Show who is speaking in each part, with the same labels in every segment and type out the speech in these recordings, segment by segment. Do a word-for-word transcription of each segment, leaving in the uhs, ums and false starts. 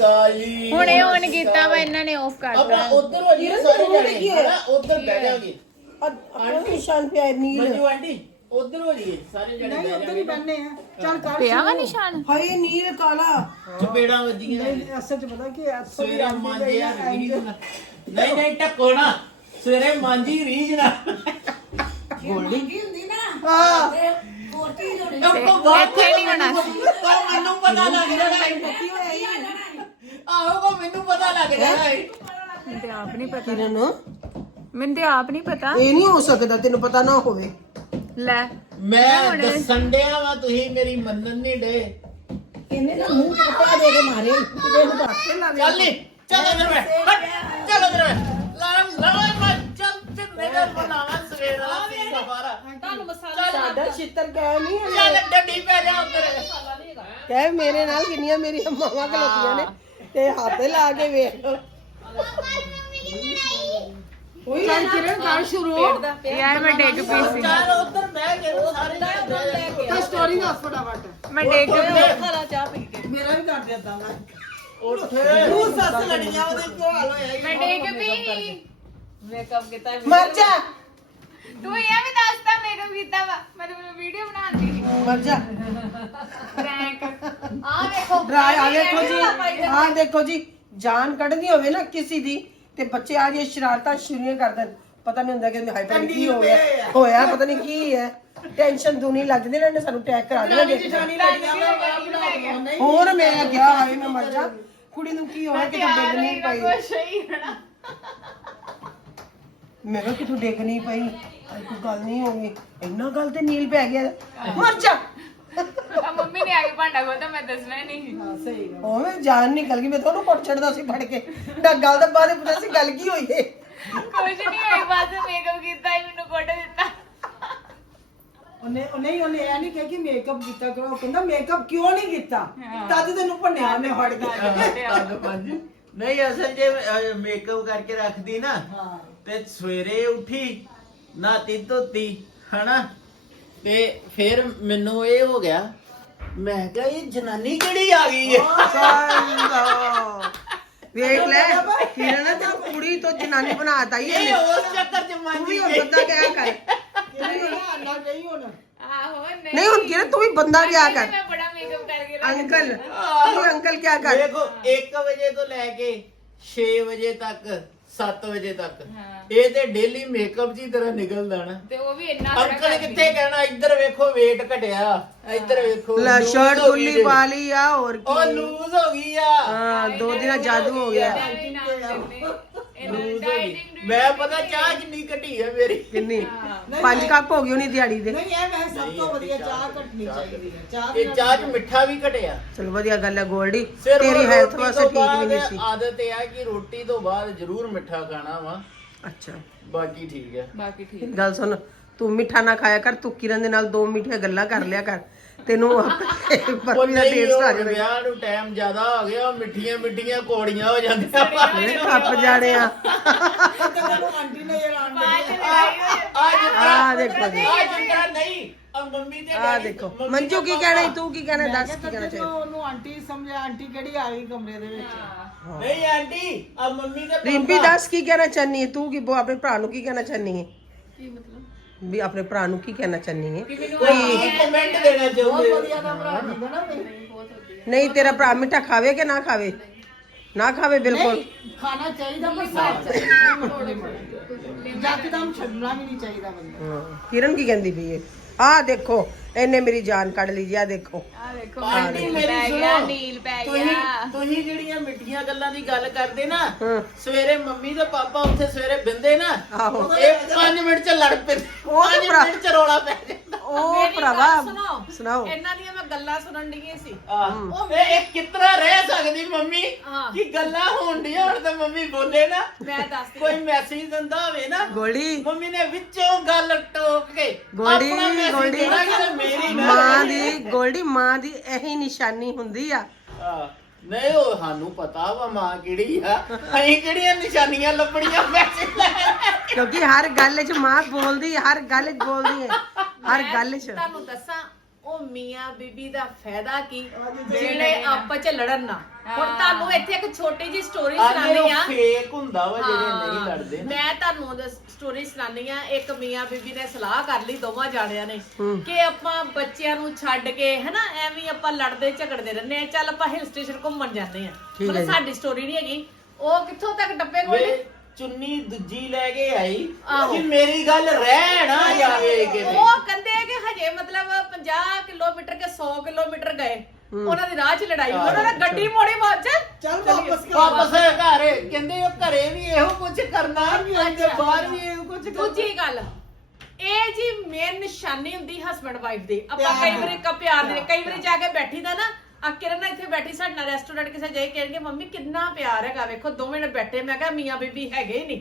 Speaker 1: ਲਾਈ
Speaker 2: ਹੁਣੇ ਔਨ ਕੀਤਾ ਵਾ ਇਹਨਾਂ ਨੇ ਆਫ ਕਰਤਾ
Speaker 1: ਆਪਾਂ ਉਧਰ ਹੋ ਜੀ ਸਾਰੇ ਜਣੇ ਹਨਾ ਉਧਰ ਬਹਿ ਜਾਗੇ
Speaker 3: ਆਂਟੀ ਨਿਸ਼ਾਨ ਪਿਆ ਨੀਲ
Speaker 1: ਮੰਜੂ ਆਂਟੀ ਉਧਰ ਹੋ ਜੀ ਸਾਰੇ ਜਣੇ ਬਹਿ ਜਾਗੇ
Speaker 3: ਬੰਨੇ ਆ ਚੱਲ ਕਰ
Speaker 2: ਪਿਆ ਵਾ ਨਿਸ਼ਾਨ
Speaker 3: ਹਾਏ ਨੀਲ ਕਾਲਾ
Speaker 1: ਚਪੇੜਾਂ ਵੱਜੀਆਂ
Speaker 3: ਅਸਲ ਚ ਪਤਾ ਕੀ ਐ
Speaker 1: ਸਵੇਰੇ ਮਾਂਜਿਆ ਰੀਝ ਨਾਲ ਨਹੀਂ ਨਹੀਂ ਟੱਕੋ ਨਾ ਸਵੇਰੇ ਮਾਂਜੀ ਰੀਝ ਨਾਲ ਗੋਲਡੀ
Speaker 3: ਹੁੰਦੀ ਨਾ ਹਾਂ
Speaker 2: ਇੱਥੇ ਨਹੀਂ ਹੋਣਾ
Speaker 1: ਮੈਨੂੰ ਪਤਾ ਲੱਗ ਜਾਣਾ ਆਹੋ ਕੋ ਮੈਨੂੰ ਪਤਾ ਲੱਗ ਜਾਣਾ
Speaker 2: ਮੈਨੂੰ ਤੇ ਆਪ ਨਹੀਂ ਪਤਾ
Speaker 3: ਕਿਰਨ
Speaker 2: ਮੈਨੂੰ ਤੇ ਆਪ ਨਹੀਂ ਪਤਾ
Speaker 3: ਇਹ ਨਹੀਂ ਹੋ ਸਕਦਾ ਤੈਨੂੰ ਪਤਾ ਨਾ ਹੋਵੇ
Speaker 2: ਲੈ
Speaker 1: ਮੈਂ ਦੱਸਣ ਡਿਆ ਵਾ ਤੁਸੀਂ ਮੇਰੀ ਮੰਨਣ ਨਹੀਂ ਡੇ
Speaker 3: ਇਹਨੇ ਨਾ ਮੂੰਹ ਚ ਕੱਪੜਾ ਦੇ ਕੇ ਮਾਰੇ ਕਿਤੇ ਨੂੰ ਬਾਕੇ ਲਾ
Speaker 1: ਚੱਲ ਨੀ ਚੱਲ ਇਧਰ ਮੈਂ ਚੱਲ ਇਧਰ ਮੈਂ ਲਾਮ ਲਾਮ ਮੈਂ ਚੱਲ ਤੇ ਮੇਰੇ ਬਣਾਵਾ ਸਵੇਰ ਵਾਲਾ ਸਫਾਰਾ
Speaker 3: ਤੁਹਾਨੂੰ ਮਸਾਲਾ ਸਾਡਾ ਛਿੱਤਰ ਕਹਿ ਨਹੀਂ
Speaker 1: ਚੱਲ ਡੱਡੀ ਪੈ ਜਾ ਉਧਰ
Speaker 3: ਕਹਿ ਮੇਰੇ ਨਾਲ ਕਿੰਨੀਆਂ ਮੇਰੀਆਂ ਮਾਵਾਂ ਖਲੋਤੀਆਂ ਨੇ ਤੇ ਹੱਥ ਲਾ ਕੇ ਵੇਖ ਚੱਲ ਕਿਰਨ ਕਰ ਸ਼ੁਰੂ
Speaker 2: ਯਾਰ ਮੈਂ ਡਿੱਗ ਪਈ ਸੀ
Speaker 1: ਚੱਲ ਉਧਰ ਬਹਿ ਕੇ ਸਾਰੇ
Speaker 3: ਤਾਂ ਸਟੋਰੀ ਦੱਸ ਫਟਾਫਟ
Speaker 2: ਮੈਂ ਡਿੱਗ ਪਈ
Speaker 3: ਖਾਲਾ ਚਾਹ ਪੀ ਕੇ ਮੇਰਾ ਵੀ ਕਰ ਦਿੰਦਾ ਮੈਂ
Speaker 1: ਉੱਠ
Speaker 3: ਤੂੰ ਸੱਸ ਲੜੀਆਂ ਉਹਦੇ ਕਿਉਂ ਹਾਲ ਹੋਇਆ
Speaker 2: ਮੈਂ ਡਿੱਗ ਪਈ
Speaker 3: ਮੇਕਅਪ ਕੀਤਾ ਮਰ ਜਾ
Speaker 2: ਤੂੰ ਇਹ ਵੀ ਦੱਸਦਾ ਮੇਕਅਪ ਕੀਤਾ ਵਾ ਮੈਂ ਤਾਂ ਵੀਡੀਓ ਬਣਾਉਂਦੀ ਸੀ
Speaker 3: ਮਰ ਜਾ
Speaker 2: ਪ੍ਰੈਂਕ ਆ ਦੇਖੋ
Speaker 3: ਡਰਾ ਆ ਦੇਖੋ ਜੀ ਆ ਦੇਖੋ ਜੀ ਜਾਨ ਕੱਢਣੀ ਹੋਵੇ ਨਾ ਕਿਸੇ ਦੀ ਤੇ ਬੱਚੇ ਆ ਜੇ ਸ਼ਰਾਰਤਾਂ ਸ਼ੁਰੂ ਕਰ ਦੇਣ ਪਤਾ ਨਹੀਂ ਹੁੰਦਾ ਕਿ ਹਾਈਪਰ ਕੀ ਹੋ ਗਿਆ ਹੋਇਆ ਪਤਾ ਨਹੀਂ ਕੀ ਹੈ ਟੈਨਸ਼ਨ ਦੂਨੀ ਲੱਗਦੀ ਨਾ ਸਾਨੂੰ ਅਟੈਕ ਕਰਾ ਦੇਣਾ ਦੇਖ ਹੋਰ ਮੈਂ ਕਿਹਾ ਹਾਏ ਮੈਂ ਮਰ ਜਾ ਕੁੜੀ ਨੂੰ ਕੀ ਹੋਇਆ ਕਿ ਤੂੰ ਡਿੱਗ ਨਹੀਂ ਪਈ ਮੈਂ ਕਿਹਾ ਕਿ ਤੂੰ ਡਿੱਗ ਨਹੀਂ ਪਈ ਕੋਈ ਗੱਲ ਨਹੀਂ ਹੋਣੀ ਇੰਨਾ ਗੱਲ ਤੇ ਨੀਲ ਪੈ ਗਿਆ ਮਰ ਜਾ
Speaker 2: ਆ ਮੰਮੀ ਨੇ ਆ ਕੇ ਭਾਂਡਾ ਖੋਤਾ ਮੈਂ ਦੱਸਣਾ ਹੀ ਨਹੀਂ
Speaker 3: ਹਾਂ ਸਹੀ ਗੱਲ ਓਏ ਜਾਨ ਨਿਕਲ ਗਈ ਮੈਂ ਤੁਹਾਨੂੰ ਕੁੱਟ ਛੱਡਦਾ ਸੀ ਫੜ ਕੇ ਡਾ ਗੱਲ ਤਾਂ ਬਾਅਦ ਪੁੱਛਿਆ ਸੀ ਗੱਲ ਕੀ ਹੋਈ ਏ
Speaker 2: ਕੁਝ ਨਹੀਂ ਹੋਈ ਬਸ ਮੇਕਅਪ ਕੀਤਾ ਹੀ ਮੈਨੂੰ ਕੋਟ ਦਿੱਤਾ
Speaker 3: ਉਹਨੇ ਨਹੀਂ ਉਹਨੇ ਇਹ ਨਹੀਂ ਕਿਹਾ ਕਿ ਮੇਕਅਪ ਕੀਤਾ ਕਰੋ ਉਹ ਕਹਿੰਦਾ ਮੇਕਅਪ ਕਿਉਂ ਨਹੀਂ ਕੀਤਾ ਤਦ ਤੈਨੂੰ ਭੰਨਿਆ ਉਹਨੇ ਫੜ ਕੇ
Speaker 1: ਨਹੀਂ ਅਸਲ ਜੇ ਮੇਕਅਪ ਕਰਕੇ ਰੱਖਦੀ ਨਾ
Speaker 3: ਹਾਂ
Speaker 1: ਤੇ ਸਵੇਰੇ ਉੱਠੀ ਨਾਤੀ ਧੋਤੀ ਹਨਾ ਤੇ ਫਿਰ ਮੈਨੂੰ ਇਹ ਹੋ ਗਿਆ ਮੈਂ ਕਿਹਾ ਇਹ ਜਨਾਨੀ ਕਿਹੜੀ ਆ ਗਈ ਹੈ
Speaker 3: ਵੇਖ ਲੈ ਕਿਰਨ ਤੇ ਕੁੜੀ ਤੋਂ ਜਨਾਨੀ ਬਣਾਤਾ ਹੀ
Speaker 1: ਇਹ ਉਸ ਚੱਕਰ ਚ
Speaker 3: ਤੂੰ
Speaker 1: ਮੰਨ
Speaker 3: ਵੀ
Speaker 1: ਗਈ
Speaker 3: ਹੁਣ ਬੰਦਾ ਕਿਆ ਕਰ
Speaker 2: ਆਹੋ ਨਹੀਂ
Speaker 3: ਨਹੀਂ ਹੁਣ ਕਿਰਨ ਤੂੰ ਵੀ ਬੰਦਾ ਕਿਆ ਕਰ
Speaker 2: ਮੈਂ ਬੜਾ ਮੇਕਅਪ ਕਰਕੇ
Speaker 3: ਅੰਕਲ ਤੂੰ ਅੰਕਲ ਕਿਆ ਕਰ
Speaker 1: ਦੇਖੋ ਇੱਕ ਵਜੇ ਤੋਂ ਲੈ ਕੇ ਛੇ ਵਜੇ ਤੱਕ ਸੱਤ ਵਜੇ ਤੱਕ ਇਹ ਤੇ ਡੇਲੀ ਮੇਕਅਪ ਜੀ ਤਰ੍ਹਾਂ ਨਿਕਲਦਾ ਨਾ
Speaker 2: ਤੇ ਉਹ ਵੀ ਇੰਨਾ
Speaker 1: ਅੰਕਲ ਕਿੱਥੇ ਕਹਿਣਾ ਇੱਧਰ ਵੇਖੋ weight ਘਟਿਆ ਇੱਧਰ ਵੇਖੋ
Speaker 3: ਲੈ
Speaker 1: loose
Speaker 3: ਸ਼ਰਟ
Speaker 1: ਹੋ ਗਈ
Speaker 3: ਖੁੱਲੀ
Speaker 1: ਜੇ।
Speaker 3: ਪਾ ਲਈ ਆ ਹੋਰ
Speaker 1: ਉਹ
Speaker 3: ਕੀ
Speaker 1: ਲੂਜ਼ ਹੋ ਗਈ ਆ
Speaker 3: ਹਾਂ ਦੋ ਦਿਨਾਂ ਜਾਦੂ ਹੋ ਗਿਆ
Speaker 1: ਲੂਜ਼ ਹੋ ਗਈ ਮੈਂ ਪਤਾ ਚਾਹ ਕਿੰਨੀ ਘਟੀ ਆ ਮੇਰੀ
Speaker 3: ਕਿੰਨੀ ਪੰਜ ਕੱਪ ਹੋ ਗਈ ਉਹਨੀ ਦਿਹਾੜੀ ਦੇ
Speaker 4: ਨਹੀਂ ਇਹ ਵੈਸੇ ਸਭ ਤੋਂ ਵਧੀਆ ਚਾਹ ਘਟਣੀ ਚਾਹੀਦੀ ਹੈ ਚਾਹ
Speaker 1: ਇਹ ਚਾਹ ਚ ਮਿੱਠਾ ਵੀ ਘਟਿਆ
Speaker 3: ਚਲ ਵਧੀਆ ਗੱਲ ਹੈ ਗੋਲਡੀ
Speaker 1: ਸਿਰਫ
Speaker 3: ਤੇਰੀ ਹੈਲਥ
Speaker 1: ਰੋਟੀ
Speaker 3: ਵਾਸਤੇ
Speaker 1: ਤੋਂ
Speaker 3: ਠੀਕ ਵੀ
Speaker 1: ਬਾਅਦ
Speaker 3: ਨਹੀਂ ਸੀ
Speaker 1: ਆਦਤ ਇਹ ਆ ਕਿ ਰੋਟੀ ਤੋਂ ਬਾਅਦ ਜ਼ਰੂਰ ਮਿੱਠਾ ਖਾਣਾ ਵਾ
Speaker 3: ਅੱਛਾ
Speaker 1: ਬਾਕੀ ਠੀਕ ਹੈ
Speaker 2: ਬਾਕੀ ਠੀਕ
Speaker 3: ਗੱਲ ਸੁਣ ਤੂੰ ਮਿੱਠਾ ਨਾ ਖਾਇਆ ਕਰ ਤੂੰ ਕਿਰਨ ਦੇ ਨਾਲ ਦੋ ਮਿੱਠੀਆਂ ਗੱਲਾਂ ਕਰ ਲਿਆ ਕਰ ਤੈਨੂੰ
Speaker 1: ਉਹ
Speaker 3: ਬਰਫੀ ਦਾ
Speaker 1: ਨਹੀਂ,
Speaker 3: ਟੇਸਟ ਆ
Speaker 1: ਉਹ
Speaker 3: ਜਾਣਾ
Speaker 1: ਵਿਆਹ ਨੂੰ ਟਾਈਮ ਜ਼ਿਆਦਾ ਹੋ ਗਿਆ ਉਹ ਮਿੱਠੀਆਂ ਮਿੱਠੀਆਂ ਕੋੜੀਆਂ ਹੋ ਜਾਂਦੀਆਂ
Speaker 3: ਇਹ ਖੱਪ ਜਾਣੇ ਆ
Speaker 4: ਆਂਟੀ ਨੇ ਇਹ ਆਂਟੀ
Speaker 1: ਅੱਜ
Speaker 3: ਆ ਦੇਖੋ ਜੀ
Speaker 1: ਅੱਜ ਨਹੀਂ ਆ ਮੰਮੀ ਤੇ
Speaker 3: ਆ ਦੇਖੋ ਮੰਜੂ ਕੀ ਕਹਿਣਾ ਈ, ਤੂੰ ਕੀ ਕਹਿਣਾ ਦੱਸ ਕੀ ਕਹਿਣਾ ਚਾਹੀਦਾ
Speaker 4: ਉਹਨੂੰ ਆਂਟੀ ਸਮਝਿਆ ਆਂਟੀ ਕਿਹੜੀ ਆ ਗਈ ਕਮਰੇ ਦੇ ਵਿੱਚ
Speaker 1: ਨਹੀਂ ਆਂਟੀ ਆ ਮੰਮੀ ਤੇ
Speaker 3: ਰਿੰਪੀ ਦੱਸ ਕੀ ਕਹਿਣਾ ਚਾਹਨੀ ਹੈ ਤੂੰ ਕੀ ਬੋ- ਆਪਣੇ ਭਰਾ ਨੂੰ ਕੀ ਕਹਿਣਾ ਚਾਹਨੀ ਹੈ
Speaker 2: ਕੀ ਮਤਲਬ
Speaker 3: ਵੀ ਆਪਣੇ ਭਰਾ ਨੂੰ ਕੀ ਕਹਿਣਾ ਚਾਹਨੀ ਹੈ
Speaker 1: ਕੋਈ ਕਮੈਂਟ ਦੇਣਾ ਚਾਹੁੰਦੇ ਹੋ?
Speaker 4: ਵਧੀਆ ਦਾ ਭਰਾ ਸੀਗਾ ਨਾ ਮੈਂ
Speaker 3: ਨਹੀਂ ਤੇਰਾ ਭਰਾ ਮਿੱਠਾ ਖਾਵੇ ਕਿ ਨਾ ਖਾਵੇ ਨਾ ਖਾਵੇ ਬਿਲਕੁਲ
Speaker 4: ਖਾਣਾ ਚਾਹੀਦਾ ਪਰ ਸਾਫ ਜੱਕਦਮ ਛੱਡਣਾ ਵੀ ਨਹੀਂ ਚਾਹੀਦਾ ਬੰਦਾ
Speaker 3: ਹਾਂ। ਕਿਰਨ ਕੀ ਕਹਿੰਦੀ ਪਈ ਹੈ ਆ ਦੇਖੋ ਇਹਨੇ ਮੇਰੀ ਜਾਨ ਕੱਢ ਲਈ ਜੀ ਆ ਦੇਖੋ
Speaker 2: ਆ ਦੇਖੋ
Speaker 1: ਆਂਟੀ
Speaker 2: ਨੀਲ
Speaker 1: ਮੇਰੀ
Speaker 2: ਪੈ ਗਿਆ
Speaker 1: ਸੁਣੋ
Speaker 2: ਨੀਲ ਪੈ
Speaker 1: ਤੁਸੀਂ
Speaker 2: ਗਿਆ
Speaker 1: ਤੁਸੀਂ ਜਿਹੜੀਆਂ ਮਿੱਠੀਆਂ ਗੱਲਾਂ ਦੀ ਗੱਲ ਕਰਦੇ ਨਾ
Speaker 3: ਹਾਂ।
Speaker 1: ਸਵੇਰੇ ਮੰਮੀ ਤੇ ਪਾਪਾ ਉੱਥੇ ਸਵੇਰੇ ਬਿੰਦੇ ਨਾ
Speaker 3: ਆਹੋ
Speaker 1: ਇਹ ਪੰਜ ਮਿੰਟ ਚ ਲੜ ਪੈਂਦੇ
Speaker 3: ਉਹ ਤਾਂ
Speaker 1: ਪੰਜ
Speaker 3: ਭਰਾ-
Speaker 1: ਮਿੰਟ ਚ ਰੌਲਾ ਪੈ ਜਾਂਦਾ
Speaker 3: ਉਹ ਭਰਾਵਾ ਸੁਣਾਓ
Speaker 4: ਇਹਨਾਂ ਦੀਆਂ ਮੈਂ ਗੱਲਾਂ ਸੁਣਨ ਡੀਆਂ ਸੀ
Speaker 1: ਆਹ, ਉਹ ਇਹ ਕਿਤਨਾ ਰਹਿ ਸਕਦੀ ਮੰਮੀ
Speaker 4: ਹਾਂ।
Speaker 1: ਕਿ ਗੱਲਾਂ ਹੋਣ ਡੀਆਂ ਹੁਣ ਤਾਂ ਮੰਮੀ ਬੋਲੇ ਨਾ
Speaker 4: ਮੈਂ ਦੱਸਦੀ
Speaker 1: ਕੋਈ ਮੈਸੇਜ ਦਿੰਦਾ ਹੋਵੇ ਨਾ
Speaker 3: ਗੋਲਡੀ
Speaker 1: ਮੰਮੀ ਨੇ ਵਿੱਚੋਂ ਗੱਲ ਟੋਕ ਕੇ
Speaker 3: ਗੋਲਡੀ
Speaker 1: ਆਪਣਾ ਮੈਸੇਜ
Speaker 3: ਗੋਲਡੀ
Speaker 1: ਦੇਣਾ ਕਿ ਮੇਰੀ ਨਾ
Speaker 3: ਮਾਂ ਦੀ ਗੋਲਡੀ ਮਾਂ ਦੀ ਇਹੀ ਨਿਸ਼ਾਨੀ ਹੁੰਦੀ ਆ
Speaker 1: ਆਹ, ਨਹੀਂ ਉਹ ਸਾਨੂੰ ਪਤਾ ਵਾ ਮਾਂ ਕਿਹੜੀ ਆ ਅਸੀਂ ਕਿਹੜੀਆਂ ਨਿਸ਼ਾਨੀਆਂ ਲੱਭਣੀਆਂ ਮੈਸੇਜ ਲੈ
Speaker 3: ਕਿਉਂਕਿ ਹਰ ਗੱਲ 'ਚ ਮਾਂ ਬੋਲਦੀ ਹੈ, ਹਰ ਗੱਲ 'ਚ ਬੋਲਦੀ ਹੈ ਹਰ ਗੱਲ 'ਚ
Speaker 4: ਤੁਹਾਨੂੰ ਦੱਸਾਂ
Speaker 5: ਉਹ ਮੀਆਂ ਬੀਬੀ ਦਾ ਫਾਇਦਾ ਕੀ ਜਿਹੜੇ ਆਪਸ ਚ ਲੜਨ ਨਾ। ਹੁਣ ਤੁਹਾਨੂੰ ਇੱਥੇ ਇੱਕ ਛੋਟੀ ਜੀ ਸਟੋਰੀ ਸੁਣਾਣੀ ਆ।
Speaker 1: ਫੇਕ ਹੁੰਦਾ ਵਾ ਜਿਹੜੇ ਨਹੀਂ ਲੜਦੇ ਨਾ।
Speaker 5: ਮੈਂ ਤੁਹਾਨੂੰ ਸਟੋਰੀ ਸੁਣਾਣੀ ਆ। ਇੱਕ ਮੀਆਂ ਬੀਬੀ ਨੇ ਸਲਾਹ ਕਰ ਲਈ ਦੋਵਾਂ ਜਾਣਿਆਂ ਨੇ ਕਿ ਆਪਾਂ ਬੱਚਿਆਂ ਨੂੰ ਛੱਡ ਕੇ ਹਨਾ ਐਵੇਂ ਆਪਾਂ ਲੜਦੇ ਝਗੜਦੇ ਰਹਿੰਦੇ ਆ, ਚੱਲ ਆਪਾਂ ਹਿਲ ਸਟੇਸ਼ਨ ਘੁੰਮਣ ਜਾਂਦੇ ਆ। ਮਤਲਬ ਸਾਡੀ ਸਟੋਰੀ ਨਹੀਂ ਹੈਗੀ। ਉਹ ਕਿੱਥੋਂ ਤੱਕ ਡੱਬੇ ਕੋਲ
Speaker 1: ਵੇ ਚੁੰਨੀ ਦੂਜੀ ਲੈ ਕੇ ਆਈ ਕਿ ਮੇਰੀ ਗੱਲ ਰਹਿ ਨਾ ਜਾਵੇ ਕਿਤੇ।
Speaker 5: ਉਹ ਕਹਿੰਦੇ ਕਿ ਹਜੇ ਮਤਲਬ ਪੰਜਾਹ ਕਿਲੋਮੀਟਰ ਕੇ ਸੌ ਕਿਲੋਮੀਟਰ ਗਏ, ਉਹਨਾਂ ਦੀ ਰਾਹ 'ਚ ਲੜਾਈ ਹੋਈ, ਉਹਨਾਂ ਨੇ ਗੱਡੀ ਮੋੜੀ ਬਾਅਦ
Speaker 4: ਚੱਲ ਵਾਪਸ ਕਰ
Speaker 1: ਵਾਪਸ ਘਰ ਕਹਿੰਦੇ ਉਹ ਘਰੇ ਵੀ ਇਹੋ ਕੁਝ ਕਰਨਾ ਤੇ ਬਾਹਰ ਵੀ ਇਹੋ ਕੁਝ ਕਰਨਾ।
Speaker 5: ਦੂਜੀ ਗੱਲ ਇਹ ਜੀ ਮੇਨ ਨਿਸ਼ਾਨੀ ਹੁੰਦੀ ਹਸਬੰਡ ਵਾਈਫ ਦੀ। ਆਪਾਂ ਕਈ ਵਾਰੀ ਕ ਪਿਆਰ ਦੇ ਕਈ ਵਾਰੀ ਜਾ ਕੇ ਬੈਠੀ ਦਾ ਨਾ ਆ ਕਿਰਨ ਇੱਥੇ ਬੈਠੀ ਸਾਡੇ ਨਾਲ ਰੈਸਟੋਰੈਂਟ ਕਿਸੇ ਜਾਈ ਕਹਿਣਗੇ ਮੰਮੀ ਕਿੰਨਾ ਪਿਆਰ ਹੈਗਾ ਵੇਖੋ ਦੋਵੇਂ ਨੇ ਬੈਠੇ। ਮੈਂ ਕਿਹਾ ਮੀਆਂ ਬੀਬੀ ਹੈਗੇ ਹੀ ਨਹੀਂ।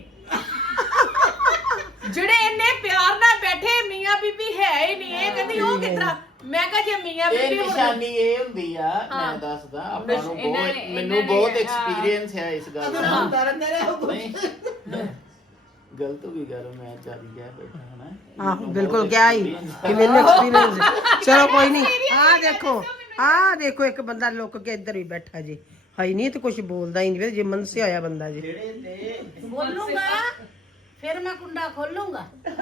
Speaker 5: ਜਿਹੜੇ ਇੰਨੇ ਪਿਆਰ ਨਾਲ ਬੈਠੇ ਮੀਆਂ ਬੀਬੀ ਹੈ ਹੀ ਨਹੀਂ। ਇਹ ਕਹਿੰਦੀ ਉਹ ਕਿਤਰਾ। ਮੈਂ ਕਿਹਾ ਜੇ ਮੀਆਂ
Speaker 1: ਇਹ
Speaker 5: ਬੀਬੀ
Speaker 1: ਨਿਸ਼ਾਨੀ ਇਹ ਹੁੰਦੀ ਆ। ਮੈਂ ਦੱਸਦਾ ਆਪਾਂ ਨੂੰ ਬਹੁਤ ਮੈਨੂੰ ਬਹੁਤ ਐਕਸਪੀਰੀਅੰਸ ਹੈ ਇਸ ਗੱਲ ਦਾ। ਨਹੀਂ ਗਲਤ ਵੀ ਕਰ ਮੈਂ ਚਾਰੀ ਗਿਆ ਬੈਠਾ ਹਨਾ।
Speaker 3: ਆਹੋ ਬਿਲਕੁਲ ਕਿਹਾ ਹੀ ਕਿ ਮੈਨੂੰ ਐਕਸਪੀਰੀਅੰਸ ਹੈ। ਚਲੋ ਕੋਈ ਨਹੀਂ। ਆਹ ਦੇਖੋ ਆਹ ਦੇਖੋ ਇੱਕ ਬੰਦਾ ਲੁੱਕ ਕੇ ਇੱਧਰ ਹੀ ਬੈਠਾ ਜੀ। ਹਾਈ ਨਹੀਂ ਤੇ ਕੁਝ ਬੋਲਦਾ ਹੀ ਨਹੀਂ ਜੇ ਮਨਸੇ ਹੋਇਆ ਬੰਦਾ ਜੀ।
Speaker 1: ਜਿਹੜੇ ਤੇ
Speaker 5: ਬੋਲੂਗਾ ਫਿਰ ਮੈਂ ਕੁੰਡਾ ਖੋਲੂੰਗਾ।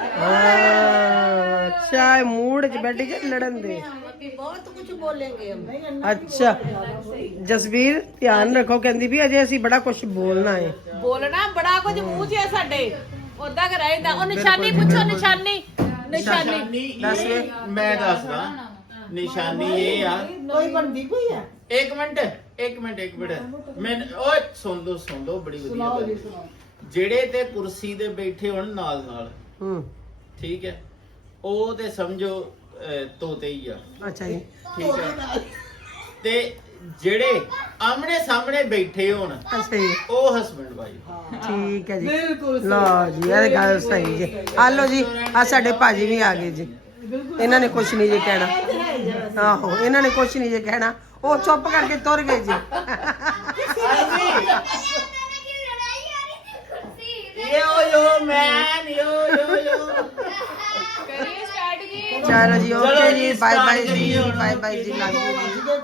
Speaker 3: ਅੱਛਾ ਮੂਡ ਚ ਬੈਠੀ ਜੇ ਲੜਨ ਦੇ।
Speaker 5: ਬਹੁਤ ਕੁਝ ਬੋਲेंगे हम।
Speaker 3: ਅੱਛਾ ਜਸਵੀਰ ਧਿਆਨ ਰੱਖੋ ਕਹਿੰਦੀ ਵੀ ਅਜੇ ਅਸੀਂ ਬੜਾ ਕੁਝ ਬੋਲਣਾ ਹੈ।
Speaker 5: ਬੋਲਣਾ ਬੜਾ ਕੁਝ ਮੂੰਹ 'ਚ ਹੈ ਸਾਡੇ। ਉਦਾਂ ਕਰ ਰਹਿੰਦਾ। ਉਹ ਨਿਸ਼ਾਨੀ ਪੁੱਛੋ ਨਿਸ਼ਾਨੀ ਨਿਸ਼ਾਨੀ
Speaker 1: ਦੱਸ ਮੈਂ ਦੱਸਦਾ ਨਿਸ਼ਾਨੀ ਇਹ ਆ।
Speaker 4: ਕੋਈ ਬੰਦੀ ਕੋਈ ਹੈ
Speaker 1: ਇੱਕ ਮਿੰਟ ਇੱਕ ਮਿੰਟ ਇੱਕ ਮਿੰਟ ਮੈਂ ਓਏ ਸੁਣ ਦੋ ਸੁਣ ਦੋ ਬੜੀ ਵਧੀਆ ਗੱਲ। ਜਿਹੜੇ ਤੇ ਕੁਰਸੀ ਤੇ ਬੈਠੇ ਹੋਣ ਨਾਲ ਨਾਲ
Speaker 3: ਹੂੰ
Speaker 1: ਠੀਕ ਹੈ ਉਹ ਤੇ ਸਮਝੋ ਅਹ, ਤੋਤੇ ਹੀ ਆ।
Speaker 3: ਅੱਛਾ ਜੀ
Speaker 1: ਠੀਕ ਹੈ ਤੇ ਜਿਹੜੇ ਆਮਣੇ ਸਾਹਮਣੇ ਬੈਠੇ ਹੋਣ
Speaker 3: ਅੱਛਾ ਜੀ
Speaker 1: ਉਹ ਹਸਬੰਡ ਵਾਈਫ।
Speaker 3: ਠੀਕ ਹੈ ਜੀ।
Speaker 4: ਬਿਲਕੁਲ
Speaker 3: ਲਓ ਜੀ ਇਹ ਗੱਲ ਸਹੀ ਜੀ। ਆ ਲਓ ਜੀ ਆ ਸਾਡੇ ਭਾਜੀ ਵੀ ਆ ਗਏ ਜੀ। ਇਹਨਾਂ ਨੇ ਕੁਝ ਨਹੀਂ ਜੇ ਕਹਿਣਾ। ਆਹੋ ਇਹਨਾਂ ਨੇ ਕੁਝ ਨਹੀਂ ਜੇ ਕਹਿਣਾ। ਉਹ ਚੁੱਪ ਕਰਕੇ ਤੁਰ ਗਏ ਜੀ।
Speaker 1: ਯੋ ਯੋ ਮੈਨ ਯੋ ਯੋ ਯੋ
Speaker 2: ਕਰੀਏ ਸਟਾਰਟ ਜੀ।
Speaker 3: ਚਲੋ ਜੀ ਓਕੇ ਜੀ ਬਾਏ ਬਾਏ
Speaker 1: start
Speaker 3: ਜੀ
Speaker 1: ਕਰੀਏ ਹੁਣ।
Speaker 3: ਬਾਏ ਬਾਏ ਜੀ। ਲੱਗ ਗਏ ਜੀ।